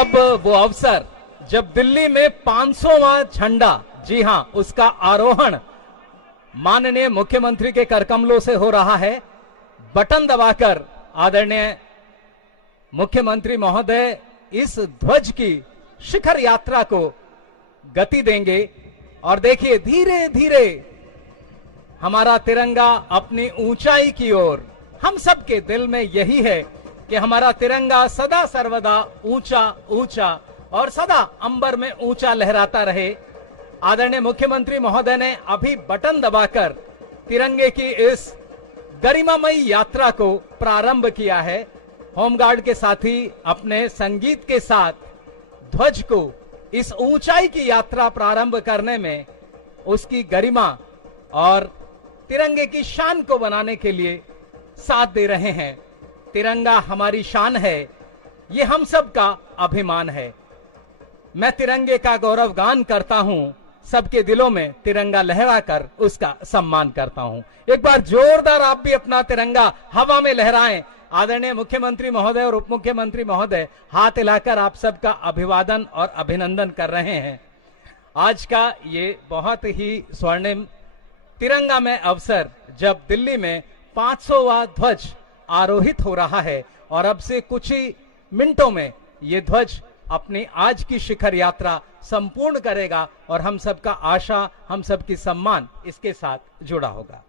अब वो अवसर जब दिल्ली में 500वां झंडा, जी हां, उसका आरोहण माननीय मुख्यमंत्री के करकमलों से हो रहा है। बटन दबाकर आदरणीय मुख्यमंत्री महोदय इस ध्वज की शिखर यात्रा को गति देंगे और देखिए धीरे धीरे हमारा तिरंगा अपनी ऊंचाई की ओर, हम सबके दिल में यही है कि हमारा तिरंगा सदा सर्वदा ऊंचा ऊंचा और सदा अंबर में ऊंचा लहराता रहे। आदरणीय मुख्यमंत्री महोदय ने अभी बटन दबाकर तिरंगे की इस गरिमामयी यात्रा को प्रारंभ किया है। होमगार्ड के साथी अपने संगीत के साथ ध्वज को इस ऊंचाई की यात्रा प्रारंभ करने में उसकी गरिमा और तिरंगे की शान को बनाने के लिए साथ दे रहे हैं। तिरंगा हमारी शान है, ये हम सब का अभिमान है। मैं तिरंगे का गौरव गान करता हूं, सबके दिलों में तिरंगा लहराकर उसका सम्मान करता हूं। एक बार जोरदार आप भी अपना तिरंगा हवा में लहराएं। आदरणीय मुख्यमंत्री महोदय और उप मुख्यमंत्री महोदय हाथ हिलाकर आप सबका अभिवादन और अभिनंदन कर रहे हैं। आज का ये बहुत ही स्वर्णिम तिरंगामय अवसर जब दिल्ली में 500वां ध्वज आरोहित हो रहा है और अब से कुछ ही मिनटों में ये ध्वज अपनी आज की शिखर यात्रा संपूर्ण करेगा और हम सबका आशा, हम सबकी सम्मान इसके साथ जुड़ा होगा।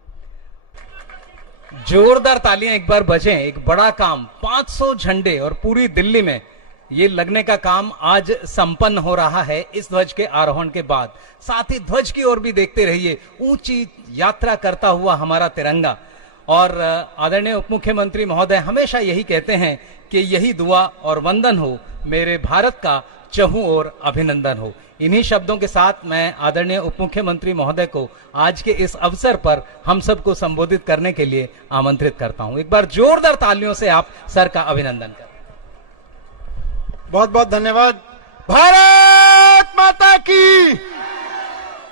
जोरदार तालियां एक बार बजें। एक बड़ा काम, 500 झंडे और पूरी दिल्ली में ये लगने का काम आज संपन्न हो रहा है इस ध्वज के आरोहण के बाद। साथ ही ध्वज की ओर भी देखते रहिए, ऊंची यात्रा करता हुआ हमारा तिरंगा। और आदरणीय उप मुख्यमंत्री महोदय हमेशा यही कहते हैं कि यही दुआ और वंदन हो, मेरे भारत का चहुं ओर अभिनंदन हो। इन्हीं शब्दों के साथ मैं आदरणीय उप मुख्यमंत्री महोदय को आज के इस अवसर पर हम सबको संबोधित करने के लिए आमंत्रित करता हूं। एक बार जोरदार तालियों से आप सर का अभिनंदन करें। बहुत बहुत धन्यवाद। भारत माता की,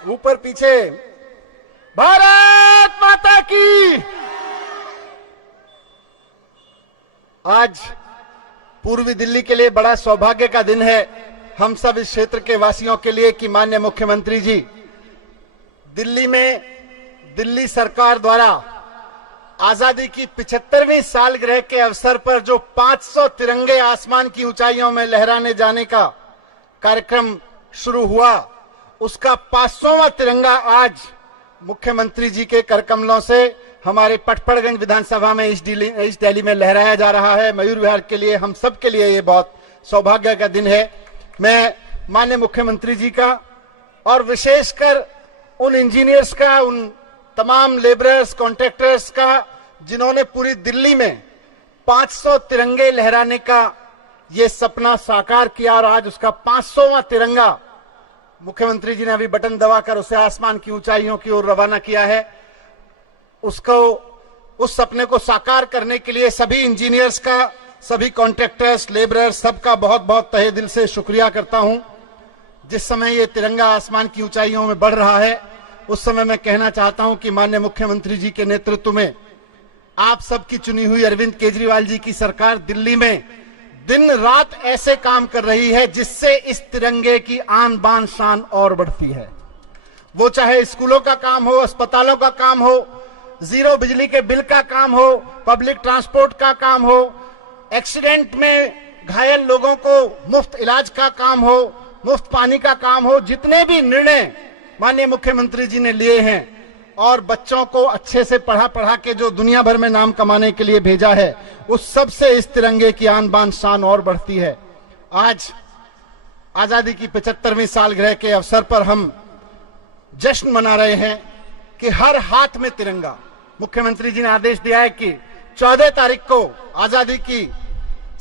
ऊपर पीछे, भारत माता की। आज पूर्वी दिल्ली के लिए बड़ा सौभाग्य का दिन है, हम सब इस क्षेत्र के वासियों के लिए, कि माननीय मुख्यमंत्री जी दिल्ली में दिल्ली सरकार द्वारा आजादी की 75वीं सालगिरह के अवसर पर जो 500 तिरंगे आसमान की ऊंचाइयों में लहराने जाने का कार्यक्रम शुरू हुआ, उसका 500वां तिरंगा आज मुख्यमंत्री जी के करकमलों से हमारे पटपड़गंज विधानसभा में इस दिल्ली में लहराया जा रहा है। मयूर विहार के लिए, हम सब के लिए ये बहुत सौभाग्य का दिन है। मैं माननीय मुख्यमंत्री जी का और विशेषकर उन इंजीनियर्स का, उन तमाम लेबरर्स, कॉन्ट्रैक्टर्स का जिन्होंने पूरी दिल्ली में 500 तिरंगे लहराने का ये सपना साकार किया और आज उसका 500वां तिरंगा मुख्यमंत्री जी ने अभी बटन दबाकर उसे आसमान की ऊंचाइयों की ओर रवाना किया है। उसको, उस सपने को साकार करने के लिए सभी इंजीनियर्स का, सभी कॉन्ट्रैक्टर्स, लेबरर्स, सबका बहुत बहुत तहे दिल से शुक्रिया करता हूं। जिस समय ये तिरंगा आसमान की ऊंचाइयों में बढ़ रहा है, उस समय मैं कहना चाहता हूं कि माननीय मुख्यमंत्री जी के नेतृत्व में आप सबकी चुनी हुई अरविंद केजरीवाल जी की सरकार दिल्ली में दिन रात ऐसे काम कर रही है जिससे इस तिरंगे की आन बान शान और बढ़ती है। वो चाहे स्कूलों का काम हो, अस्पतालों का काम हो, जीरो बिजली के बिल का काम हो, पब्लिक ट्रांसपोर्ट का काम हो, एक्सीडेंट में घायल लोगों को मुफ्त इलाज का काम हो, मुफ्त पानी का काम हो, जितने भी निर्णय माननीय मुख्यमंत्री जी ने लिए हैं और बच्चों को अच्छे से पढ़ा पढ़ा के जो दुनिया भर में नाम कमाने के लिए भेजा है, उस सब से इस तिरंगे की आन बान शान और बढ़ती है। आज आजादी की 75वीं सालगिरह के अवसर पर हम जश्न मना रहे हैं कि हर हाथ में तिरंगा। मुख्यमंत्री जी ने आदेश दिया है कि 14 तारीख को आजादी की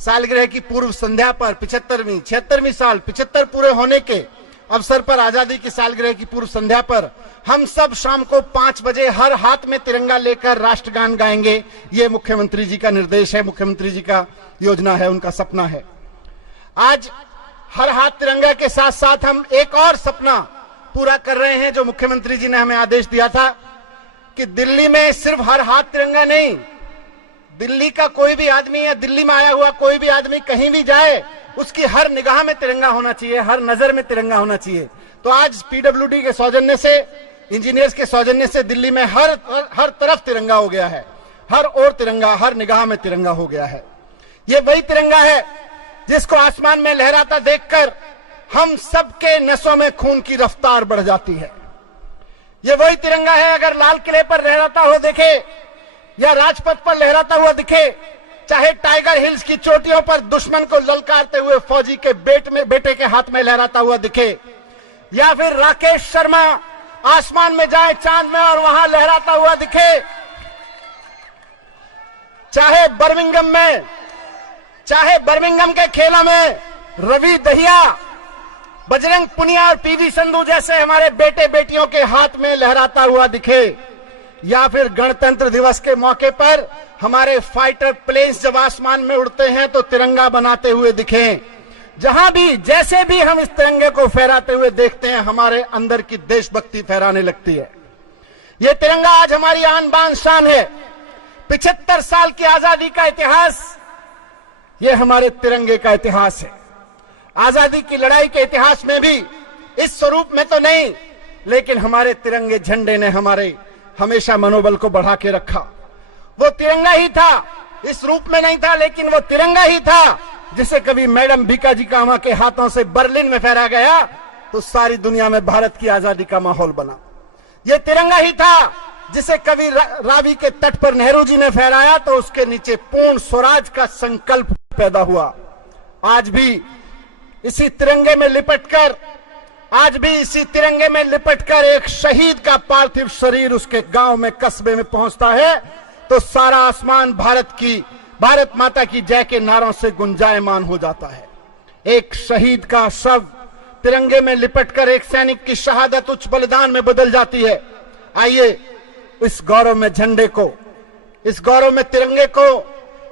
सालगिरह की पूर्व संध्या पर 76वीं साल 75 पूरे होने के अवसर पर, आजादी की सालगिरह की पूर्व संध्या पर हम सब शाम को 5 बजे हर हाथ में तिरंगा लेकर राष्ट्रगान गाएंगे। ये मुख्यमंत्री जी का निर्देश है, मुख्यमंत्री जी का योजना है, उनका सपना है। आज हर हाथ तिरंगा के साथ साथ हम एक और सपना पूरा कर रहे हैं जो मुख्यमंत्री जी ने हमें आदेश दिया था कि दिल्ली में सिर्फ हर हाथ तिरंगा नहीं, दिल्ली का कोई भी आदमी या दिल्ली में आया हुआ कोई भी आदमी कहीं भी जाए, उसकी हर निगाह में तिरंगा होना चाहिए, हर नजर में तिरंगा होना चाहिए। तो आज पीडब्ल्यूडी के सौजन्य से, इंजीनियर्स के सौजन्य से दिल्ली में हर तरफ तिरंगा हो गया है, हर ओर तिरंगा, हर निगाह में तिरंगा हो गया है। ये वही तिरंगा है जिसको आसमान में लहराता देखकर हम सबके नसों में खून की रफ्तार बढ़ जाती है। ये वही तिरंगा है, अगर लाल किले पर लहराता हुआ दिखे या राजपथ पर लहराता हुआ दिखे, चाहे टाइगर हिल्स की चोटियों पर दुश्मन को ललकारते हुए फौजी के बेटे के हाथ में लहराता हुआ दिखे, या फिर राकेश शर्मा आसमान में जाए चांद में और वहां लहराता हुआ दिखे, चाहे बर्मिंघम के खेलों में रवि दहिया, बजरंग पुनिया और पीवी संधू जैसे हमारे बेटे बेटियों के हाथ में लहराता हुआ दिखे, या फिर गणतंत्र दिवस के मौके पर हमारे फाइटर प्लेन्स जब आसमान में उड़ते हैं तो तिरंगा बनाते हुए दिखें। जहां भी जैसे भी हम इस तिरंगे को फहराते हुए देखते हैं, हमारे अंदर की देशभक्ति फहराने लगती है। ये तिरंगा आज हमारी आन बान शान है। 75 साल की आजादी का इतिहास, ये हमारे तिरंगे का इतिहास है। आजादी की लड़ाई के इतिहास में भी इस स्वरूप में तो नहीं, लेकिन हमारे तिरंगे झंडे ने हमारे हमेशा मनोबल को बढ़ा के रखा। वो तिरंगा ही था, इस रूप में नहीं था, लेकिन वो तिरंगा ही था जिसे कभी मैडम भीकाजी कामा के हाथों से बर्लिन में फहराया गया तो सारी दुनिया में भारत की आजादी का माहौल बना। ये तिरंगा ही था जिसे कभी रावी के तट पर नेहरू जी ने फहराया तो उसके नीचे पूर्ण स्वराज का संकल्प पैदा हुआ। आज भी इसी तिरंगे में लिपटकर एक शहीद का पार्थिव शरीर उसके गांव में, कस्बे में पहुंचता है तो सारा आसमान भारत माता की जय के नारों से गुंजायमान हो जाता है। एक शहीद का शव तिरंगे में लिपटकर एक सैनिक की शहादत उच्च बलिदान में बदल जाती है। आइए इस गौरव में झंडे को, इस गौरव में तिरंगे को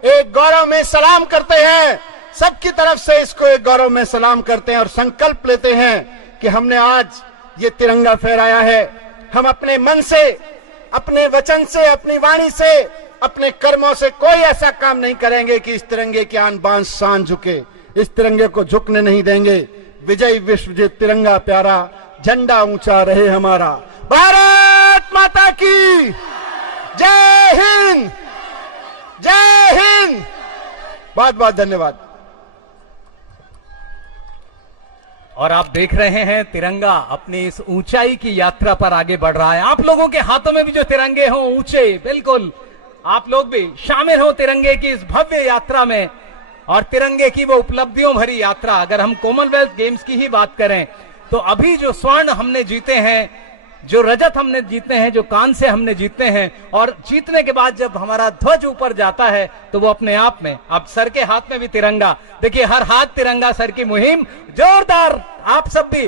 एक गौरव में सलाम करते हैं। सबकी तरफ से इसको एक गौरव में सलाम करते हैं और संकल्प लेते हैं कि हमने आज ये तिरंगा फहराया है। हम अपने मन से, अपने वचन से, अपनी वाणी से, अपने कर्मों से कोई ऐसा काम नहीं करेंगे कि इस तिरंगे की आन बान शान झुके। इस तिरंगे को झुकने नहीं देंगे। विजय विश्वजित तिरंगा प्यारा, झंडा ऊंचा रहे हमारा। भारत माता की जय हिंद, जय हिंद। बहुत बहुत धन्यवाद। और आप देख रहे हैं तिरंगा अपनी इस ऊंचाई की यात्रा पर आगे बढ़ रहा है। आप लोगों के हाथों में भी जो तिरंगे हों ऊंचे, बिल्कुल आप लोग भी शामिल हो तिरंगे की इस भव्य यात्रा में और तिरंगे की वो उपलब्धियों भरी यात्रा। अगर हम कॉमनवेल्थ गेम्स की ही बात करें तो अभी जो स्वर्ण हमने जीते हैं, जो रजत हमने जीते हैं, जो कांस्य हमने जीते हैं, और जीतने के बाद जब हमारा ध्वज ऊपर जाता है तो वो अपने आप में, अब सर के हाथ में भी तिरंगा, देखिए हर हाथ तिरंगा सर की मुहिम जोरदार। आप सब भी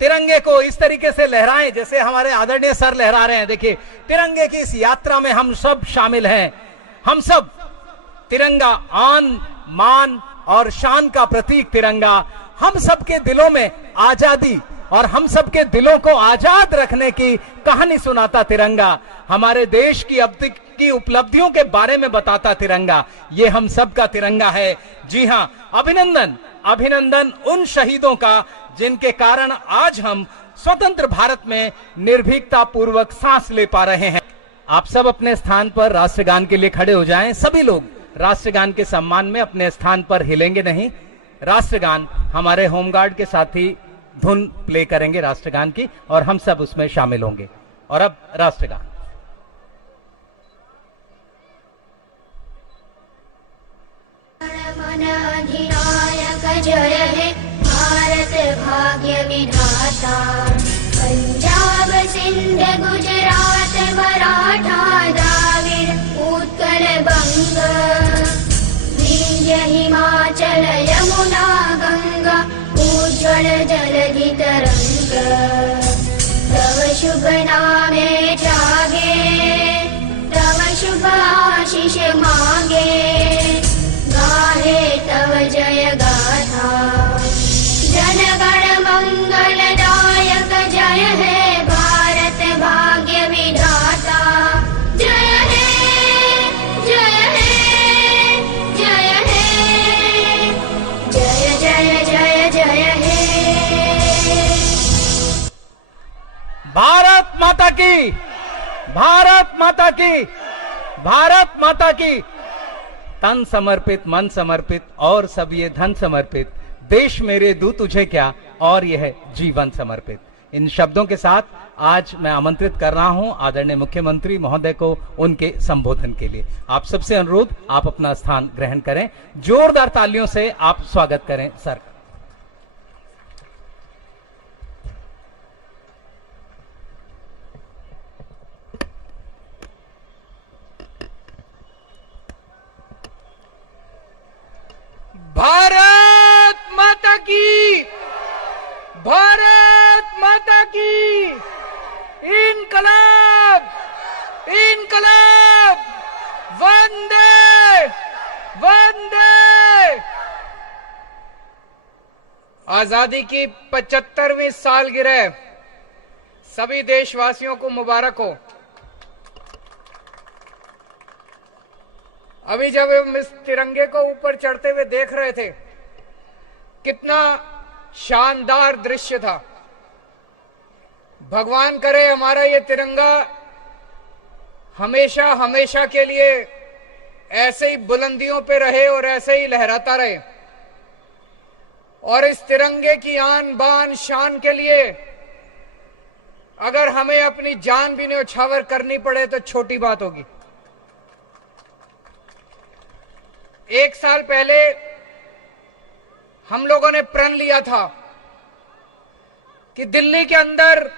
तिरंगे को इस तरीके से लहराएं जैसे हमारे आदरणीय सर लहरा रहे हैं। देखिए तिरंगे की इस यात्रा में हम सब शामिल हैं। हम सब तिरंगा, आन मान और शान का प्रतीक तिरंगा, हम सबके दिलों में आजादी और हम सबके दिलों को आजाद रखने की कहानी सुनाता तिरंगा, हमारे देश की अब तक की उपलब्धियों के बारे में बताता तिरंगा। ये हम सब का तिरंगा है। जी हां, अभिनंदन अभिनंदन उन शहीदों का जिनके कारण आज हम स्वतंत्र भारत में निर्भीकता पूर्वक सांस ले पा रहे हैं। आप सब अपने स्थान पर राष्ट्रगान के लिए खड़े हो जाएं। सभी लोग राष्ट्रगान के सम्मान में अपने स्थान पर हिलेंगे नहीं। राष्ट्रगान हमारे होमगार्ड के साथी धुन प्ले करेंगे राष्ट्रगान की और हम सब उसमें शामिल होंगे। और अब राष्ट्रगान। जय हे भारत भाग्य विधाता, पंजाब सिंध गुजरात मराठा द्राविड़ उत्कल बंग, विंध्य हिमाचल यमुना गंगा, उज्ज्वल जलधि तरंग। तव शुभ नामे जागे, तव शुभ आशीष मांगे, गाहे तव जय गाथा। जन गण मंगलदायक जय हे भारत भाग्य विधाता। जय हे जय हे जय हे जय की, भारत माता की, भारत माता की। तन समर्पित, मन समर्पित और सब ये धन समर्पित, देश मेरे दूं तुझे क्या, और यह जीवन समर्पित। इन शब्दों के साथ आज मैं आमंत्रित कर रहा हूं आदरणीय मुख्यमंत्री महोदय को उनके संबोधन के लिए। आप सबसे अनुरोध, आप अपना स्थान ग्रहण करें। जोरदार तालियों से आप स्वागत करें सर। भारत माता की, भारत माता की, इनकलाब, इनकलाब, वंदे, वंदे। आजादी की 75वीं सालगिरह सभी देशवासियों को मुबारक हो। अभी जब हम इस तिरंगे को ऊपर चढ़ते हुए देख रहे थे, कितना शानदार दृश्य था। भगवान करे हमारा ये तिरंगा हमेशा हमेशा के लिए ऐसे ही बुलंदियों पे रहे और ऐसे ही लहराता रहे। और इस तिरंगे की आन बान शान के लिए अगर हमें अपनी जान भी न्यौछावर करनी पड़े तो छोटी बात होगी। 1 साल पहले हम लोगों ने प्रण लिया था कि दिल्ली के अंदर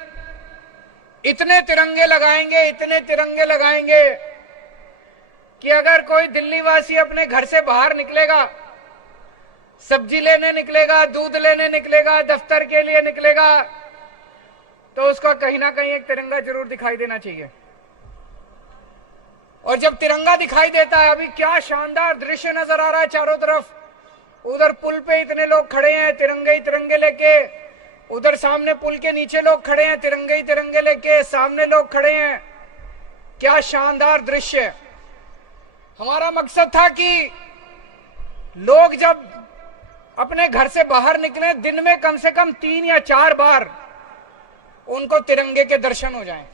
इतने तिरंगे लगाएंगे, इतने तिरंगे लगाएंगे कि अगर कोई दिल्ली वासी अपने घर से बाहर निकलेगा, सब्जी लेने निकलेगा, दूध लेने निकलेगा, दफ्तर के लिए निकलेगा, तो उसका कहीं ना कहीं एक तिरंगा जरूर दिखाई देना चाहिए। और जब तिरंगा दिखाई देता है, अभी क्या शानदार दृश्य नजर आ रहा है चारों तरफ। उधर पुल पे इतने लोग खड़े हैं तिरंगे ही तिरंगे लेके, उधर सामने पुल के नीचे लोग खड़े हैं तिरंगे ही तिरंगे लेके, सामने लोग खड़े हैं। क्या शानदार दृश्य। हमारा मकसद था कि लोग जब अपने घर से बाहर निकले, दिन में कम से कम 3 या 4 बार उनको तिरंगे के दर्शन हो जाएं।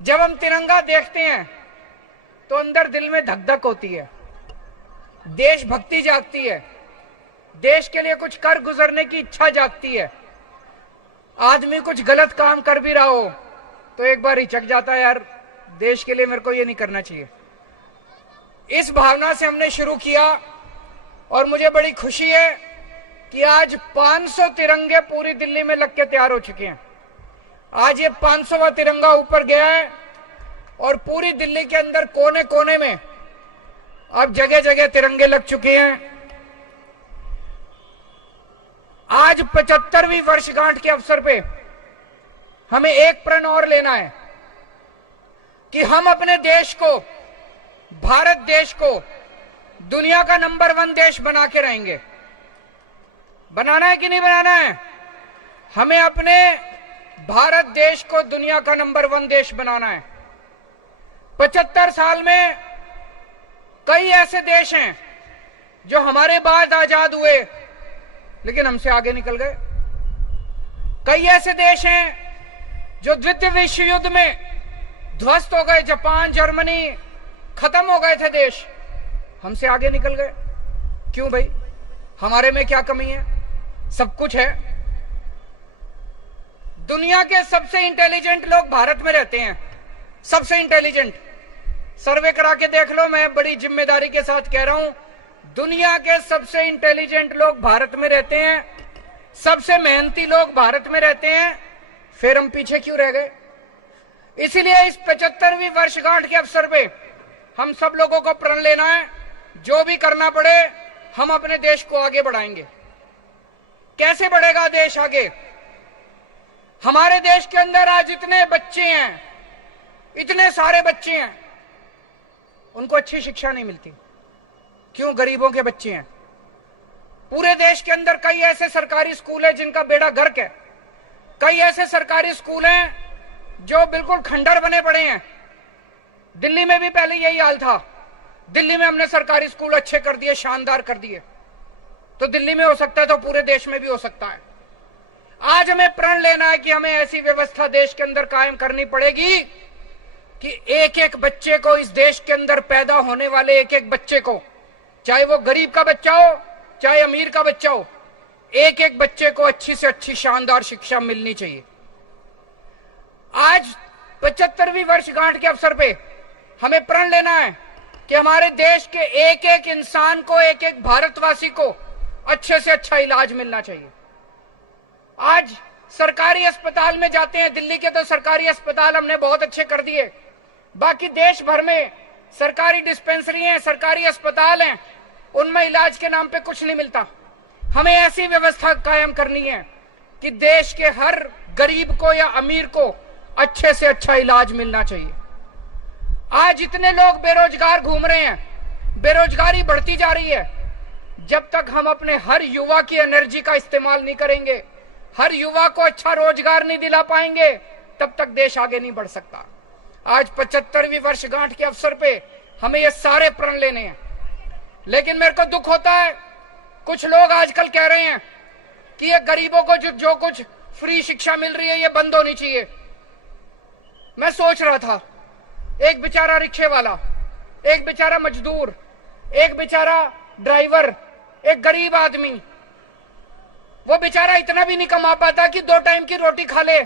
जब हम तिरंगा देखते हैं तो अंदर दिल में धक धक होती है, देशभक्ति जागती है, देश के लिए कुछ कर गुजरने की इच्छा जागती है। आदमी कुछ गलत काम कर भी रहा हो तो एक बार हिचक जाता है, यार देश के लिए मेरे को ये नहीं करना चाहिए। इस भावना से हमने शुरू किया और मुझे बड़ी खुशी है कि आज 500 तिरंगे पूरी दिल्ली में लग के तैयार हो चुके हैं। आज ये 500वां तिरंगा ऊपर गया है और पूरी दिल्ली के अंदर कोने कोने में अब जगह जगह तिरंगे लग चुके हैं। आज 75वीं वर्षगांठ के अवसर पे हमें एक प्रण और लेना है कि हम अपने देश को, भारत देश को दुनिया का नंबर 1 देश बना के रहेंगे। बनाना है कि नहीं बनाना है? हमें अपने भारत देश को दुनिया का नंबर 1 देश बनाना है। 75 साल में कई ऐसे देश हैं जो हमारे बाद आजाद हुए लेकिन हमसे आगे निकल गए। कई ऐसे देश हैं जो द्वितीय विश्व युद्ध में ध्वस्त हो गए, जापान, जर्मनी, खत्म हो गए थे देश, हमसे आगे निकल गए। क्यों भाई? हमारे में क्या कमी है? सब कुछ है। दुनिया के सबसे इंटेलिजेंट लोग भारत में रहते हैं, सबसे इंटेलिजेंट। सर्वे करा के देख लो, मैं बड़ी जिम्मेदारी के साथ कह रहा हूं, दुनिया के सबसे इंटेलिजेंट लोग भारत में रहते हैं, सबसे मेहनती लोग भारत में रहते हैं। फिर हम पीछे क्यों रह गए? इसलिए इस 75वीं वर्षगांठ के अवसर पे हम सब लोगों को प्रण लेना है, जो भी करना पड़े हम अपने देश को आगे बढ़ाएंगे। कैसे बढ़ेगा देश आगे? हमारे देश के अंदर आज इतने बच्चे हैं, इतने सारे बच्चे हैं, उनको अच्छी शिक्षा नहीं मिलती। क्यों? गरीबों के बच्चे हैं। पूरे देश के अंदर कई ऐसे सरकारी स्कूल हैं जिनका बेड़ा गर्क है। कई ऐसे सरकारी स्कूल हैं जो बिल्कुल खंडर बने पड़े हैं। दिल्ली में भी पहले यही हाल था। दिल्ली में हमने सरकारी स्कूल अच्छे कर दिए, शानदार कर दिए। तो दिल्ली में हो सकता है तो पूरे देश में भी हो सकता है। आज हमें प्रण लेना है कि हमें ऐसी व्यवस्था देश के अंदर कायम करनी पड़ेगी कि एक एक बच्चे को, इस देश के अंदर पैदा होने वाले एक एक बच्चे को, चाहे वो गरीब का बच्चा हो चाहे अमीर का बच्चा हो, एक एक बच्चे को अच्छी से अच्छी शानदार शिक्षा मिलनी चाहिए। आज 75वीं वर्षगांठ के अवसर पे हमें प्रण लेना है कि हमारे देश के एक एक इंसान को, एक एक भारतवासी को अच्छे से अच्छा इलाज मिलना चाहिए। आज सरकारी अस्पताल में जाते हैं, दिल्ली के तो सरकारी अस्पताल हमने बहुत अच्छे कर दिए, बाकी देश भर में सरकारी डिस्पेंसरी हैं, सरकारी अस्पताल हैं, उनमें इलाज के नाम पे कुछ नहीं मिलता। हमें ऐसी व्यवस्था कायम करनी है कि देश के हर गरीब को या अमीर को अच्छे से अच्छा इलाज मिलना चाहिए। आज इतने लोग बेरोजगार घूम रहे हैं, बेरोजगारी बढ़ती जा रही है। जब तक हम अपने हर युवा की एनर्जी का इस्तेमाल नहीं करेंगे, हर युवा को अच्छा रोजगार नहीं दिला पाएंगे, तब तक देश आगे नहीं बढ़ सकता। आज 75वीं वर्षगांठ के अवसर पे हमें ये सारे प्रण लेने हैं। लेकिन मेरे को दुख होता है, कुछ लोग आजकल कह रहे हैं कि ये गरीबों को जो कुछ फ्री शिक्षा मिल रही है ये बंद होनी चाहिए। मैं सोच रहा था, एक बेचारा रिक्शे वाला, एक बेचारा मजदूर, एक बेचारा ड्राइवर, एक गरीब आदमी, वो बेचारा इतना भी नहीं कमा पाता कि 2 टाइम की रोटी खा ले।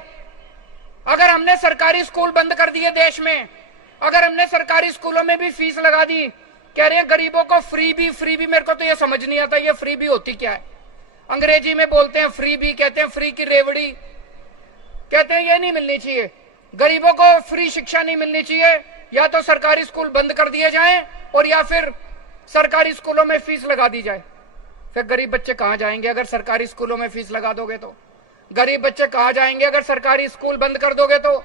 अगर हमने सरकारी स्कूल बंद कर दिए देश में, अगर हमने सरकारी स्कूलों में भी फीस लगा दी, कह रहे हैं गरीबों को फ्री भी, मेरे को तो ये समझ नहीं आता ये फ्री भी होती क्या है। अंग्रेजी में बोलते हैं फ्री भी, कहते हैं फ्री की रेवड़ी, कहते हैं ये नहीं मिलनी चाहिए। गरीबों को फ्री शिक्षा नहीं मिलनी चाहिए, या तो सरकारी स्कूल बंद कर दिए जाएं और या फिर सरकारी स्कूलों में फीस लगा दी जाए। फिर गरीब बच्चे कहां जाएंगे अगर सरकारी स्कूलों में फीस लगा दोगे तो? गरीब बच्चे कहां जाएंगे अगर सरकारी स्कूल बंद कर दोगे तो?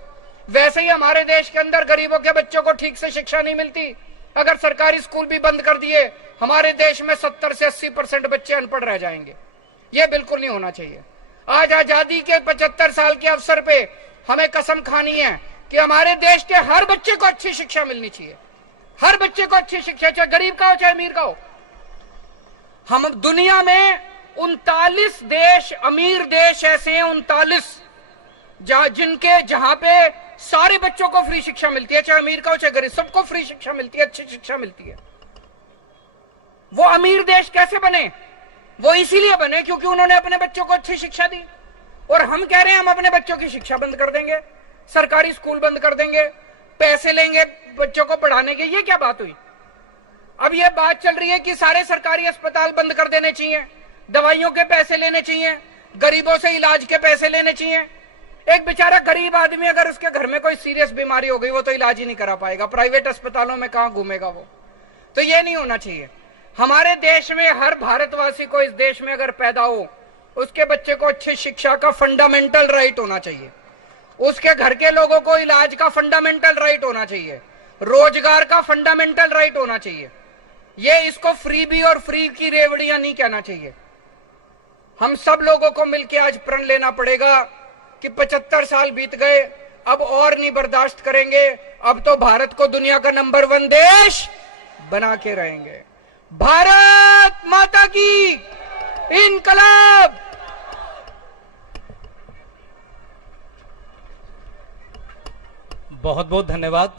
वैसे ही हमारे देश के अंदर गरीबों के बच्चों को ठीक से शिक्षा नहीं मिलती। अगर सरकारी स्कूल भी बंद कर दिए, हमारे देश में 70 से 80% बच्चे अनपढ़ रह जाएंगे। ये बिल्कुल नहीं होना चाहिए। आज आजादी के 75 साल के अवसर पे हमें कसम खानी है कि हमारे देश के हर बच्चे को अच्छी शिक्षा मिलनी चाहिए, हर बच्चे को अच्छी शिक्षा, चाहे गरीब का हो चाहे अमीर का हो। हम दुनिया में 39 देश, अमीर देश ऐसे हैं 39, जहां पे सारे बच्चों को फ्री शिक्षा मिलती है, चाहे अमीर का हो चाहे गरीब, सबको फ्री शिक्षा मिलती है, अच्छी शिक्षा मिलती है। वो अमीर देश कैसे बने? वो इसीलिए बने क्योंकि उन्होंने अपने बच्चों को अच्छी शिक्षा दी। और हम कह रहे हैं हम अपने बच्चों की शिक्षा बंद कर देंगे, सरकारी स्कूल बंद कर देंगे, पैसे लेंगे बच्चों को पढ़ाने के। ये क्या बात हुई? अब ये बात चल रही है कि सारे सरकारी अस्पताल बंद कर देने चाहिए, दवाइयों के पैसे लेने चाहिए, गरीबों से इलाज के पैसे लेने चाहिए। एक बेचारा गरीब आदमी, अगर उसके घर में कोई सीरियस बीमारी हो गई, वो तो इलाज ही नहीं करा पाएगा, प्राइवेट अस्पतालों में कहां घूमेगा वो? तो ये नहीं होना चाहिए। हमारे देश में हर भारतवासी को, इस देश में अगर पैदा हो, उसके बच्चे को अच्छी शिक्षा का फंडामेंटल राइट होना चाहिए, उसके घर के लोगों को इलाज का फंडामेंटल राइट होना चाहिए, रोजगार का फंडामेंटल राइट होना चाहिए। ये इसको फ्री भी और फ्री की रेवड़ियां नहीं कहना चाहिए। हम सब लोगों को मिलकर आज प्रण लेना पड़ेगा कि 75 साल बीत गए, अब और नहीं बर्दाश्त करेंगे, अब तो भारत को दुनिया का नंबर 1 देश बना के रहेंगे। भारत माता की इनकलाब। बहुत बहुत धन्यवाद।